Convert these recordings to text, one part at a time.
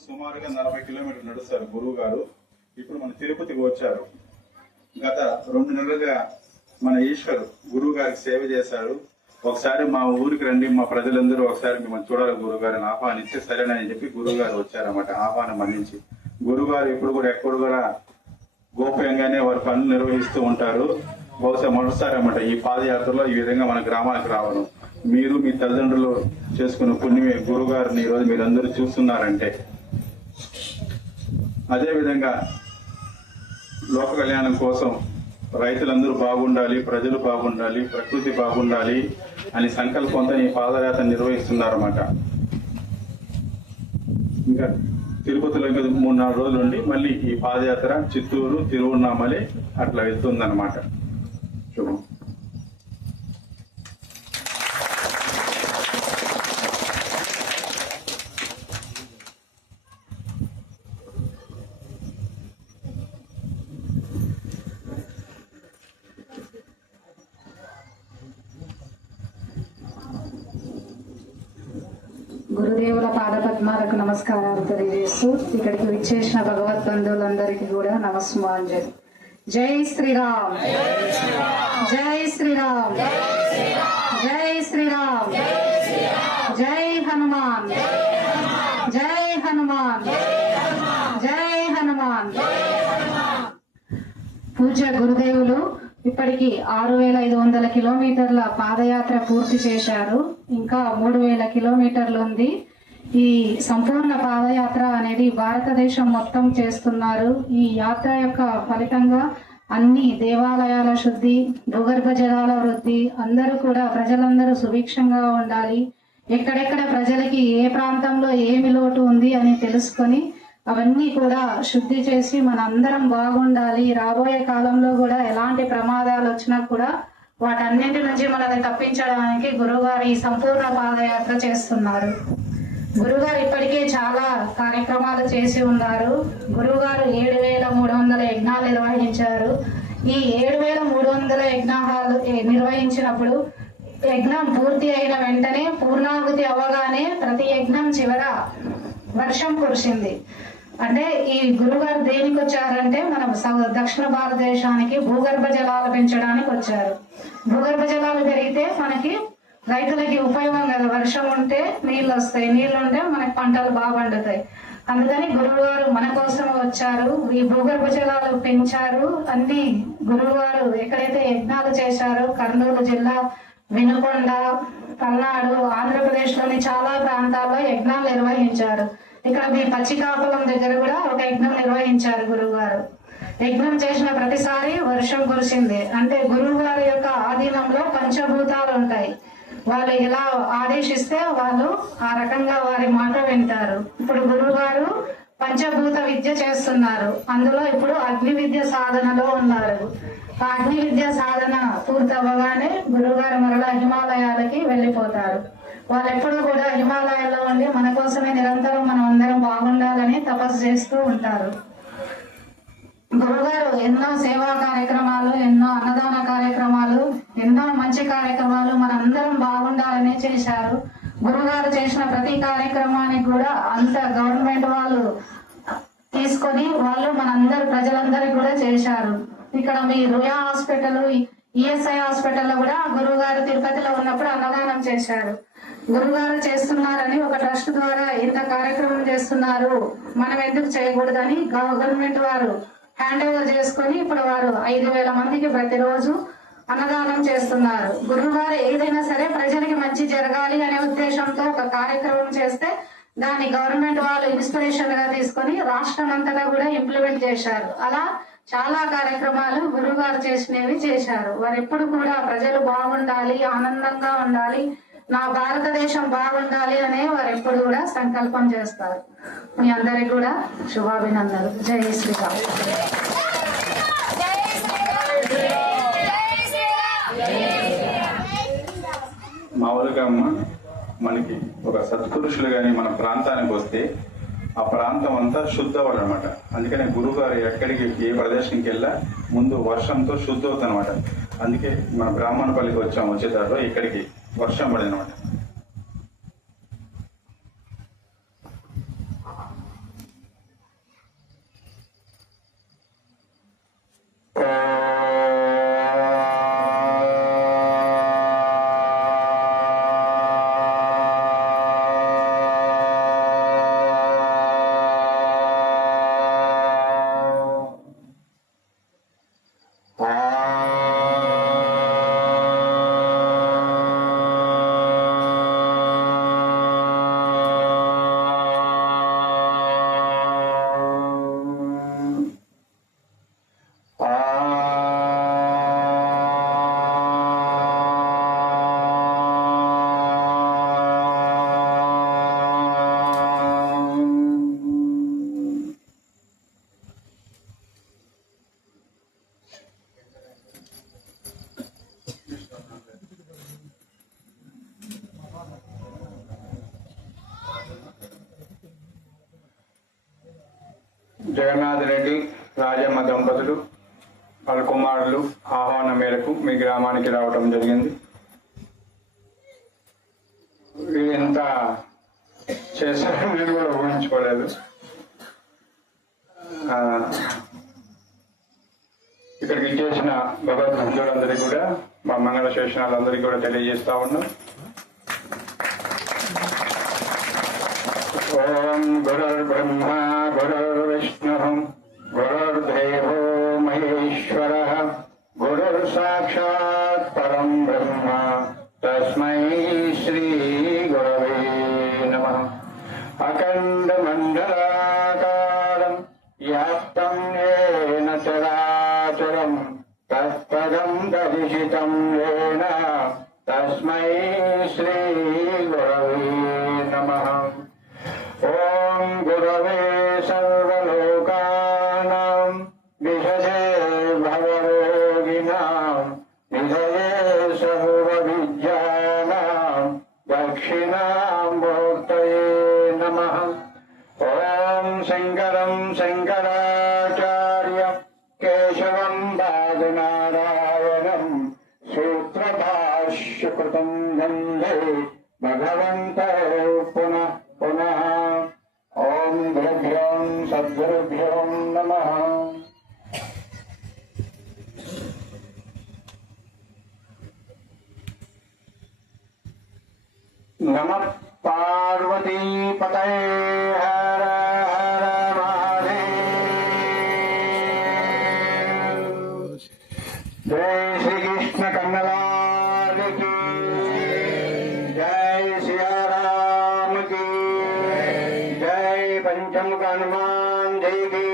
సుమారుగా 40 కిలోమీటర్లు నడుస్తారు గురువు గారు. ఇప్పుడు మన తిరుపతికి వచ్చారు. గత 2 నెలలుగా మన ఈశ్వర్ గురువు గారికి సేవ చేశారు. ఒకసారి మా ఊరికి రండి, మా ప్రజలందరూ ఒకసారి మిమ్మల్ని చూడాలి గురువు గారిని ఆహ్వానిస్తే సరేనని చెప్పి గురువు గారు వచ్చారన్నమాట. ఆహ్వానం మన్నించి గురువు గారు ఇప్పుడు కూడా ఎక్కడ కూడా గోప్యంగానే వారి పనులు నిర్వహిస్తూ ఉంటారు. బహుశా మొదటిసారి అన్నమాట ఈ పాదయాత్రలో ఈ విధంగా మన గ్రామానికి రావడం. మీరు మీ తల్లిదండ్రులు చేసుకున్న పుణ్యమే గురువు గారిని ఈరోజు మీరందరూ చూస్తున్నారంటే. అదేవిధంగా లోక కళ్యాణం కోసం రైతులందరూ బాగుండాలి, ప్రజలు బాగుండాలి, ప్రకృతి బాగుండాలి అని సంకల్పంతో ఈ పాదయాత్ర నిర్వహిస్తున్నారన్నమాట. ఇంకా తిరుపతిలో ఇంకా 3-4 రోజులు ఉండి మళ్ళీ ఈ పాదయాత్ర చిత్తూరు, తిరువన్నామలై అట్లా వెళ్తుందన్నమాట. శుభం. గురుదేవుల పాదపద్మాలకు నమస్కారాలు తెలియజేస్తూ ఇక్కడికి విచ్చేసిన భగవత్ బంధువులందరికీ కూడా నమస్మాంజలి. జై శ్రీరామ్, జై శ్రీరామ్, జై శ్రీరామ్, జై హనుమాన్, జై హనుమాన్, జై హనుమాన్. పూజ్య గురుదేవులు ఇప్పటికి 6500 కిలోమీటర్ల పాదయాత్ర పూర్తి చేశారు. ఇంకా 3000 కిలోమీటర్లు ఉంది. ఈ సంపూర్ణ పాదయాత్ర అనేది భారతదేశం మొత్తం చేస్తున్నారు. ఈ యాత్ర యొక్క ఫలితంగా అన్ని దేవాలయాల శుద్ధి, భూగర్భ జలాల వృద్ధి, అందరూ కూడా ప్రజలందరూ సుభిక్షంగా ఉండాలి, ఎక్కడెక్కడ ప్రజలకి ఏ ప్రాంతంలో ఏమి లోటు ఉంది అని తెలుసుకొని అవన్నీ కూడా శుద్ధి చేసి మన అందరం బాగుండాలి. రాబోయే కాలంలో కూడా ఎలాంటి ప్రమాదాలు వచ్చినా కూడా వాటన్నింటి నుంచి మనల్ని తప్పించడానికి గురువుగారు ఈ సంపూర్ణ పాదయాత్ర చేస్తున్నారు. గురువుగారు ఇప్పటికే చాలా కార్యక్రమాలు చేసి ఉన్నారు. గురువుగారు 7300 యజ్ఞాలు నిర్వహించారు. ఈ 7300 యజ్ఞాలు నిర్వహించినప్పుడు యజ్ఞం పూర్తి అయిన వెంటనే పూర్ణాహుతి అవ్వగానే ప్రతి యజ్ఞం చివర వర్షం కురిసింది. అంటే ఈ గురువుగారు దేనికి వచ్చారంటే మన దక్షిణ భారతదేశానికి భూగర్భ జలాలు పెంచడానికి వచ్చారు. భూగర్భ జలాలు పెరిగితే మనకి రైతులకి ఉపయోగం కదా. వర్షం ఉంటే నీళ్ళు వస్తాయి, నీళ్ళు ఉంటే మనకి పంటలు బాగా పండుతాయి. అందుకని గురువుగారు మన కోసం వచ్చారు. ఈ భూగర్భ జలాలు పెంచారు. అన్ని గురువుగారు ఎక్కడైతే యజ్ఞాలు చేశారో కర్నూలు జిల్లా, వినుకొండ, పల్నాడు, ఆంధ్రప్రదేశ్ లోని చాలా ప్రాంతాల్లో యజ్ఞాలు నిర్వహించారు. ఇక్కడ మీ పచ్చికాకుళం దగ్గర కూడా ఒక యజ్ఞం నిర్వహించారు గురువుగారు. యజ్ఞం చేసిన ప్రతిసారి వర్షం కురిసింది. అంటే గురువు గారి యొక్క ఆధీనంలో పంచభూతాలు ఉంటాయి. వాళ్ళు ఎలా ఆదేశిస్తే వాళ్ళు ఆ రకంగా వారి మాట వింటారు. ఇప్పుడు గురువు గారు పంచభూత విద్య చేస్తున్నారు. అందులో ఇప్పుడు అగ్ని విద్య సాధనలో ఉన్నారు. ఆ అగ్ని విద్య సాధన పూర్తవ్వగానే గురువుగారు మరలా హిమాలయాలకి వెళ్ళిపోతారు. వాళ్ళు ఎప్పుడు కూడా హిమాలయాల్లో ఉండి మన కోసమే నిరంతరం మనం అందరం బాగుండాలని తపస్సు చేస్తూ ఉంటారు. గురుగారు ఎన్నో సేవా కార్యక్రమాలు, ఎన్నో అన్నదాన కార్యక్రమాలు, ఎన్నో మంచి కార్యక్రమాలు మనందరం బాగుండాలని చేశారు. గురుగారు చేసిన ప్రతి కార్యక్రమానికి కూడా అంత గవర్నమెంట్ వాళ్ళు తీసుకొని వాళ్ళు మనందరు ప్రజలందరికీ కూడా చేశారు. ఇక్కడ మీ రుయా హాస్పిటల్, ఈఎస్ఐ హాస్పిటల్లో కూడా గురువుగారు తిరుపతిలో ఉన్నప్పుడు అన్నదానం చేశారు. గురువుగారు చేస్తున్నారని ఒక ట్రస్ట్ ద్వారా ఇంత కార్యక్రమం చేస్తున్నారు, మనం ఎందుకు చేయకూడదని గవర్నమెంట్ వారు హ్యాండ్ ఓవర్ చేసుకొని ఇప్పుడు వారు 5000 మందికి ప్రతిరోజు అన్నదానం చేస్తున్నారు. గురువుగారు ఏదైనా సరే ప్రజలకి మంచి జరగాలి అనే ఉద్దేశంతో ఒక కార్యక్రమం చేస్తే దాన్ని గవర్నమెంట్ వాళ్ళు ఇన్స్పిరేషన్ గా తీసుకొని రాష్ట్రం అంతటా కూడా ఇంప్లిమెంట్ చేశారు. అలా చాలా కార్యక్రమాలు గురువుగారు చేసినవి చేశారు. వారు ఎప్పుడు కూడా ప్రజలు బాగుండాలి, ఆనందంగా ఉండాలి, నా భారతదేశం బాగుండాలి అనే వారు ఎప్పుడు కూడా సంకల్పం చేస్తారు. మీ అందరికి కూడా శుభాభినందనలు. జై శ్రీరామ్. మామూలుగా మనకి ఒక సత్పురుషులు గాని మన ప్రాంతానికి వస్తే ఆ ప్రాంతం అంతా శుద్ధవాడు అనమాట. అందుకనే గురువుగారు ఎక్కడికి ఏ ప్రదేశానికి వెళ్ళా ముందు వర్షంతో శుద్ధ అవుతుంది అనమాట. అందుకే మన బ్రాహ్మణపల్లికి వచ్చేదారిలో ఇక్కడికి వర్షం పడింది అనమాట. జగన్నాథ్ రెడ్డి రాజమ్మ దంపతులు వాళ్ళ కుమారులు ఆహ్వానం మేరకు మీ గ్రామానికి రావడం జరిగింది. ఎంత చేశారో నేను కూడా ఊహించుకోలేదు. ఇక్కడికి ఇచ్చేసిన భగవద్భక్తులందరికీ కూడా మా మంగళ శేషనాలందరికీ కూడా తెలియజేస్తా ఉన్నాం. ఓం గురుర్బ్రహ్మ గురుర్విష్ణు గురుర్దేవో మహేశ్వరః గురుర్ సాక్షాత్ పరం బ్రహ్మ తస్మై శ్రీ గురవే నమః. అఖండ మండలాకారం వ్యాప్తం ఏన చరాచరం తత్పదం దర్శితం ఏన తస్మై శ్రీ గురవే నమః. ఓం గురవే సర్వలోకానాం విషజే భవరోగిణాం నిధయే సర్వవిద్యానాం దక్షిణామూర్తయే నమః. ఓం శంకరం శంకరాచార్య కేశవం బాదనారాయణం సూత్రభాష్యకృతం వందే భగవంతో పునః పునః. ఓం గురుభ్యో సద్గురుభ్యో నమః. నమః పార్వతీపతయే హర హర మహాదేవ్. జై శ్రీకృష్ణ కన్నలాల్ కీ జై సియారామ కీ జై పంచముఖ హనుమాన్ జై కీ.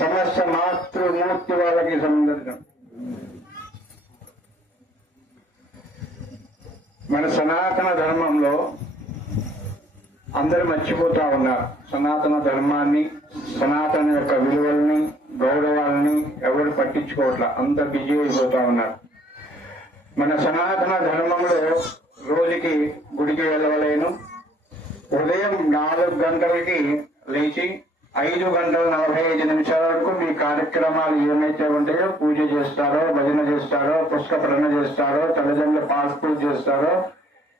సమస్త మాతృమూర్తి వాళ్ళకి సందర్శనం. మన సనాతన ధర్మంలో అందరూ మర్చిపోతా ఉన్నారు. సనాతన ధర్మాన్ని, సనాతన యొక్క విలువల్ని, గౌరవాలని ఎవరు పట్టించుకోవట్లా. అంత బిజీ అయిపోతా ఉన్నారు. మన సనాతన ధర్మంలో రోజుకి గుడికి వెళ్ళవలేను. ఉదయం 4 గంటలకి లేచి 5 గంటల 45 నిమిషాల వరకు మీ కార్యక్రమాలు ఏమైతే ఉంటాయో, పూజ చేస్తారో, భజన చేస్తారో, పుష్ప ప్రణన చేస్తారో, తల్లిదండ్రుల పాస్ పూజ చేస్తారో,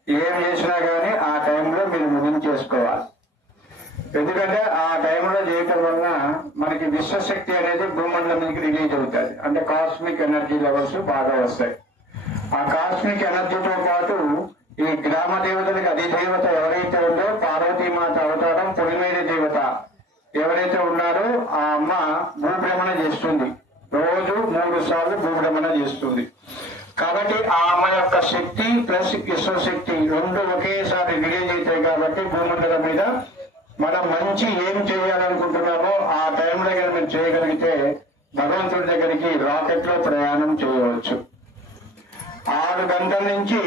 ఏం చేసినా గానీ ఆ టైంలో మీరు ముగించేసుకోవాలి. ఎందుకంటే ఆ టైంలో చేయటం వల్ల మనకి విశ్వశక్తి అనేది భూమండలం నుంచి రిలీజ్ అవుతుంది. అంటే కాస్మిక్ ఎనర్జీ లెవెల్స్ బాగా వస్తాయి. ఆ కాస్మిక్ ఎనర్జీతో పాటు ఈ గ్రామ దేవతలకు అధిదేవత ఎవరైతే ఉందో పార్వతీమాత అవతారం పొలిమేరి దేవత ఎవరైతే ఉన్నారో ఆ అమ్మ భూభ్రమణ చేస్తుంది. రోజు 3 సార్లు భూభ్రమణ చేస్తుంది. కాబట్టి ఆ అమ్మ యొక్క శక్తి ప్లస్ విశ్వశక్తి 2 ఒకేసారి రిలీజ్ అవుతాయి. కాబట్టి భూమండలం మీద మనం మంచి ఏం చేయాలనుకుంటున్నామో ఆ టైంలో మీరు చేయగలిగితే భగవంతుడి దగ్గరికి రాకెట్ లో ప్రయాణం చేయవచ్చు. 6 గంటల నుంచి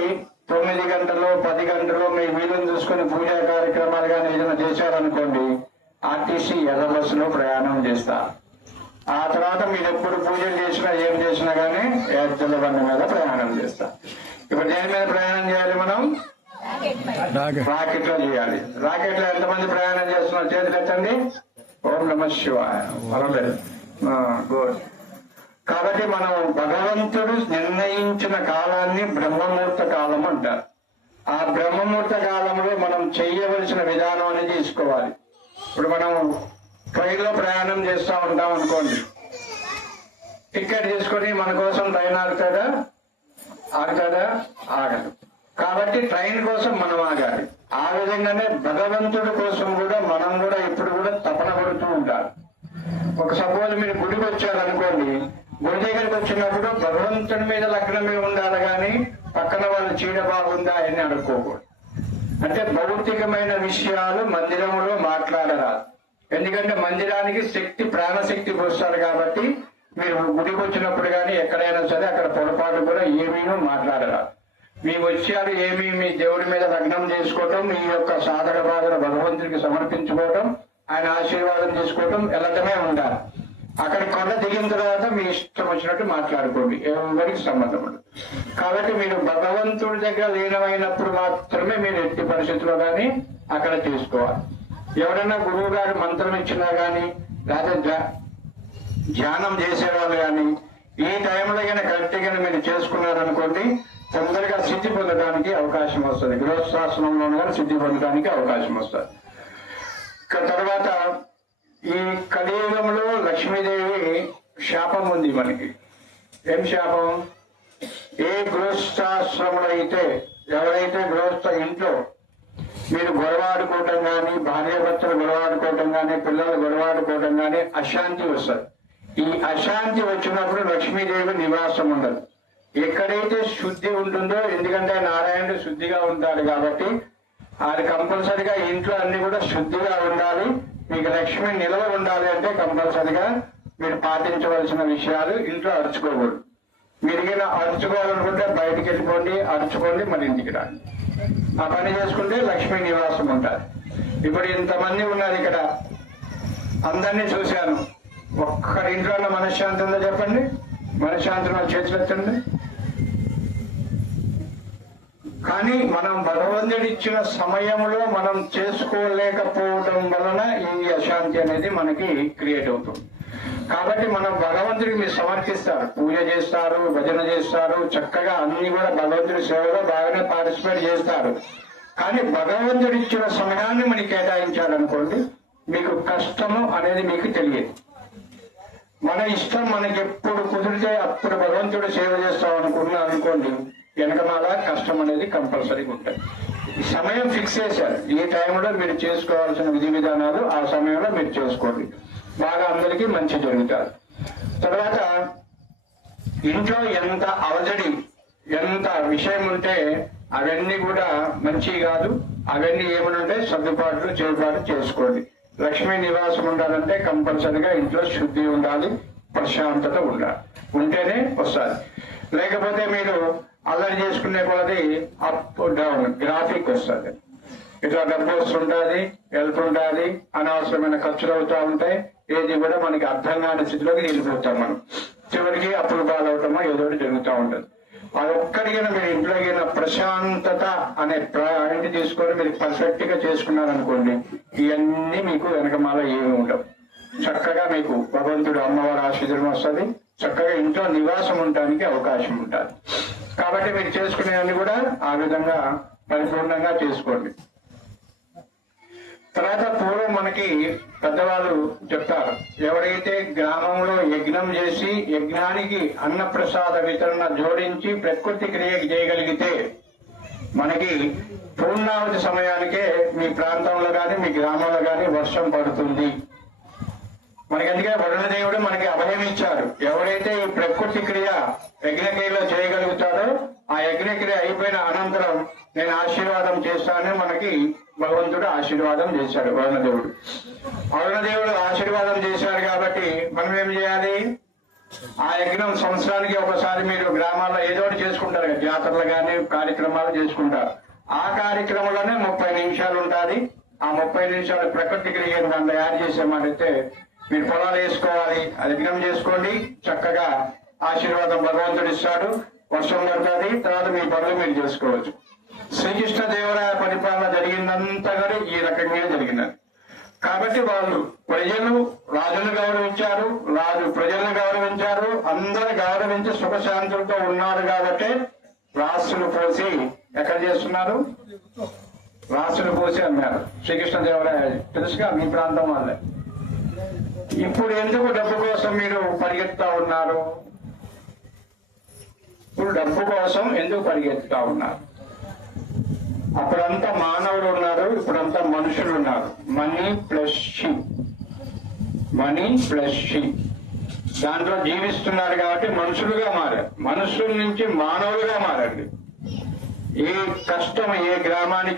9 గంటలు 10 గంటలు మీ వీలును చూసుకుని పూజా కార్యక్రమాలు కానీ ఏదైనా చేశారనుకోండి, ఆర్టీసీ ఎర్ర బస్సులో ప్రయాణం చేస్తారు. ఆ తర్వాత మీరు ఎప్పుడు పూజలు చేసినా ఏం చేసినా గానీ ఎద్దుల బండి మీద ప్రయాణం చేస్తారు. ఇప్పుడు దేని మీద ప్రయాణం చేయాలి? మనం రాకెట్ లో చేయాలి. రాకెట్ లో ఎంతమంది ప్రయాణం చేస్తున్నారు? చేతులు ఎత్తండి. ఓం నమః శివాయ. పర్వాలేదు, గుడ్. కాబట్టి మనం భగవంతుడు నిర్ణయించిన కాలాన్ని బ్రహ్మముహూర్త కాలం అంటారు. ఆ బ్రహ్మముహూర్త కాలంలో మనం చెయ్యవలసిన విధానం అనేది తీసుకోవాలి. ఇప్పుడు మనం ట్రైన్ లో ప్రయాణం చేస్తూ ఉంటాం అనుకోండి, టికెట్ తీసుకొని మన కోసం ట్రైన్ ఆగుతుందా? ఆగదు. కాబట్టి ట్రైన్ కోసం మనం ఆగాలి. ఆ విధంగానే భగవంతుడి కోసం కూడా మనం కూడా ఇప్పుడు కూడా తపన పడుతూ ఉంటారు. ఒక సపోజ్ మీరు గుడికి వచ్చారనుకోండి, గుడి దగ్గరికి వచ్చినప్పుడు భగవంతుడి మీద లగ్నమే ఉండాలి కానీ పక్కన వాళ్ళు చీడ బాగుందా అని అనుకోకూడదు. అంటే భౌతికమైన విషయాలు మందిరంలో మాట్లాడరాదు. ఎందుకంటే మందిరానికి శక్తి, ప్రాణశక్తి పోస్తారు. కాబట్టి మీరు గుడికి వచ్చినప్పుడు కానీ ఎక్కడైనా సరే అక్కడ పొరపాటు కూడా ఏమీనూ మాట్లాడరాదు. మీ వచ్చారు ఏమీ మీ దేవుడి మీద లగ్నం చేసుకోవటం, మీ యొక్క సాధన బాధను భగవంతుడికి సమర్పించుకోవటం, ఆయన ఆశీర్వాదం తీసుకోవటం, వెళ్ళటమే ఉండాలి. అక్కడ కొండ దిగిన తర్వాత మీ ఇష్టం వచ్చినట్టు మాట్లాడుకోండి, ఎవరికి సంబంధం ఉండదు. కాబట్టి మీరు భగవంతుడి దగ్గర లీనమైనప్పుడు మాత్రమే మీరు ఎట్టి పరిస్థితుల్లో కానీ అక్కడ చేసుకోవాలి. ఎవరైనా గురువు గారు మంత్రం ఇచ్చినా కానీ లేదా ధ్యానం చేసేవాళ్ళు కానీ ఈ టైంలో కానీ కరెక్ట్గా మీరు చేసుకున్నారనుకోండి, తొందరగా సిద్ధి పొందడానికి అవకాశం వస్తుంది. గృహస్థాశ్రమంలో కానీ సిద్ధి పొందడానికి అవకాశం వస్తుంది. తర్వాత ఈ కలియుగంలో లక్ష్మీదేవి శాపం ఉంది మనకి. ఏం శాపం? ఏ గృహస్థాశ్రమంలో అయితే ఎవరైతే గృహస్థ ఇంట్లో మీరు గొడవాడుకోవటం కానీ, భార్యాభర్తలు గొడవాడుకోవటం కానీ, పిల్లలు గొడవాడుకోవటం కానీ అశాంతి వస్తుంది. ఈ అశాంతి వచ్చినప్పుడు లక్ష్మీదేవి నివాసం ఉండదు. ఎక్కడైతే శుద్ధి ఉంటుందో, ఎందుకంటే నారాయణుడు శుద్ధిగా ఉంటాడు కాబట్టి అది కంపల్సరిగా ఇంట్లో అన్ని కూడా శుద్ధిగా ఉండాలి. మీకు లక్ష్మి నిలవ ఉండాలి అంటే కంపల్సరిగా మీరు పాటించవలసిన విషయాలు, ఇంట్లో అరుచుకోకూడదు. మీరు అరుచుకోవాలనుకుంటే బయటికి వెళ్ళిపోండి, అరుచుకోండి, మరి ఇంటికి రండి. ఆ పని చేసుకుంటే లక్ష్మీ నివాసం ఉంటుంది. ఇప్పుడు ఇంతమంది ఉన్నారు ఇక్కడ, అందరినీ చూశాను. ఒక్కరి ఇంట్లో మనశ్శాంతి ఉందో చెప్పండి? మనశ్శాంతి వాళ్ళు చేతులు ఎత్తండి. కానీ మనం భగవంతుడు ఇచ్చిన సమయంలో మనం చేసుకోలేకపోవడం వలన ఈ అశాంతి అనేది మనకి క్రియేట్ అవుతుంది. కాబట్టి మనం భగవంతుడికి మీరు సమర్పిస్తారు, పూజ చేస్తారు, భజన చేస్తారు, చక్కగా అన్ని కూడా భగవంతుడి సేవలో బాగానే పార్టిసిపేట్ చేస్తారు. కానీ భగవంతుడు ఇచ్చిన సమయాన్ని మనకి కేటాయించాలనుకోండి, మీకు కష్టము అనేది మీకు తెలియదు. మన ఇష్టం మనకి ఎప్పుడు కుదిరితే అప్పుడు భగవంతుడు సేవ చేస్తాం అనుకోండి, వెనకమాల కష్టం అనేది కంపల్సరీగా ఉంటుంది. ఈ సమయం ఫిక్స్ చేశారు, ఈ టైంలో మీరు చేసుకోవాల్సిన విధి విధానాలు ఆ సమయంలో మీరు చేసుకోండి, బాగా అందరికీ మంచి జరుగుతారు. తర్వాత ఇంట్లో ఎంత అలజడి, ఎంత విషయం ఉంటే అవన్నీ కూడా మంచి కాదు. అవన్నీ ఏమనుంటే సర్దుబాట్లు చేపాటు చేసుకోండి. లక్ష్మీ నివాసం ఉండాలంటే కంపల్సరిగా ఇంట్లో శుద్ధి ఉండాలి, ప్రశాంతత ఉండాలి, ఉంటేనే వస్తుంది. లేకపోతే మీరు అల్లరి చేసుకునే కొలది అప్ డౌన్ గ్రాఫిక్ వస్తుంది. ఇట్లా డబ్బు వస్తుంటుంది, వెళ్తుంటుంది, అనవసరమైన ఖర్చులు అవుతూ ఉంటాయి. ఏది కూడా మనకి అర్థం కాని స్థితిలోకి వెళ్ళిపోతాం. మనం చివరికి అప్పులు పాలవటమో ఏదో జరుగుతూ ఉంటుంది. అది ఒక్కడికైనా మీరు ఇంట్లో ప్రశాంతత అనే పాయింట్ తీసుకొని మీరు పర్ఫెక్ట్ గా చేసుకున్నారనుకోండి, ఇవన్నీ మీకు వెనకమాల ఏమి ఉండవు. చక్కగా మీకు భగవంతుడు అమ్మవారి ఆశీర్వాదం వస్తుంది. చక్కగా ఇంట్లో నివాసం ఉండడానికి అవకాశం ఉంటుంది. కాబట్టి మీరు చేసుకునేవన్నీ కూడా ఆ విధంగా పరిపూర్ణంగా చేసుకోండి. తర్వాత పూర్వం మనకి పెద్దవాళ్ళు చెప్తారు, ఎవరైతే గ్రామంలో యజ్ఞం చేసి యజ్ఞానికి అన్నప్రసాద వితరణ జోడించి ప్రకృతి క్రియ చేయగలిగితే మనకి పూర్ణావతి సమయానికే మీ ప్రాంతంలో కానీ మీ గ్రామంలో కానీ వర్షం పడుతుంది. మనకి అందుకే వరుణ దేవుడు మనకి అభయం ఇచ్చారు. ఎవరైతే ఈ ప్రకృతి క్రియ యజ్ఞక్రియలో చేయగలుగుతారో ఆ యజ్ఞక్రియ అయిపోయిన అనంతరం నేను ఆశీర్వాదం చేస్తానని మనకి భగవంతుడు ఆశీర్వాదం చేశాడు. వరుణదేవుడు ఆశీర్వాదం చేశాడు కాబట్టి మనం ఏం చేయాలి? ఆ యజ్ఞం సంవత్సరానికి ఒకసారి మీరు గ్రామాల్లో ఏదో ఒకటి చేసుకుంటారు కదా, జాతరలు కానీ కార్యక్రమాలు చేసుకుంటారు. ఆ కార్యక్రమంలోనే 30 నిమిషాలు ఉంటుంది. ఆ 30 నిమిషాలు ప్రకృతి క్రియ దాన్ని తయారు చేసామంటే మీరు పొలాలు వేసుకోవాలి, అది యజ్ఞం చేసుకోండి, చక్కగా ఆశీర్వాదం భగవంతుడు ఇస్తాడు, వర్షం పడుతుంది, తర్వాత మీ పనులు మీరు చేసుకోవచ్చు. శ్రీకృష్ణదేవరాయ పరిపాలన జరిగిందంతా కూడా ఈ రకంగా జరిగినది. కాబట్టి వాళ్ళు ప్రజలు రాజును గౌరవించారు, రాజు ప్రజలను గౌరవించారు, అందరు గౌరవించి సుఖశాంతులతో ఉన్నారు. కాబట్టి రాసులు పోసి ఎక్కడ చేస్తున్నారు? రాసులు పోసి అన్నారు శ్రీకృష్ణదేవరాయ. తెలుసుగా మీ ప్రాంతం వాళ్ళే. ఇప్పుడు ఎందుకు డబ్బు కోసం మీరు పరిగెత్తుతా ఉన్నారు? ఇప్పుడు డబ్బు కోసం ఎందుకు పరిగెత్తుతా ఉన్నారు? అప్పుడంతా మానవులు ఉన్నారు, ఇప్పుడంతా మనుషులు ఉన్నారు. Money plus ship, money plus ship దాంట్లో జీవిస్తున్నారు. కాబట్టి మనుషులుగా మారారు. మనుషుల నుంచి మానవులుగా మారండి. ఏ కష్టం ఏ గ్రామానికి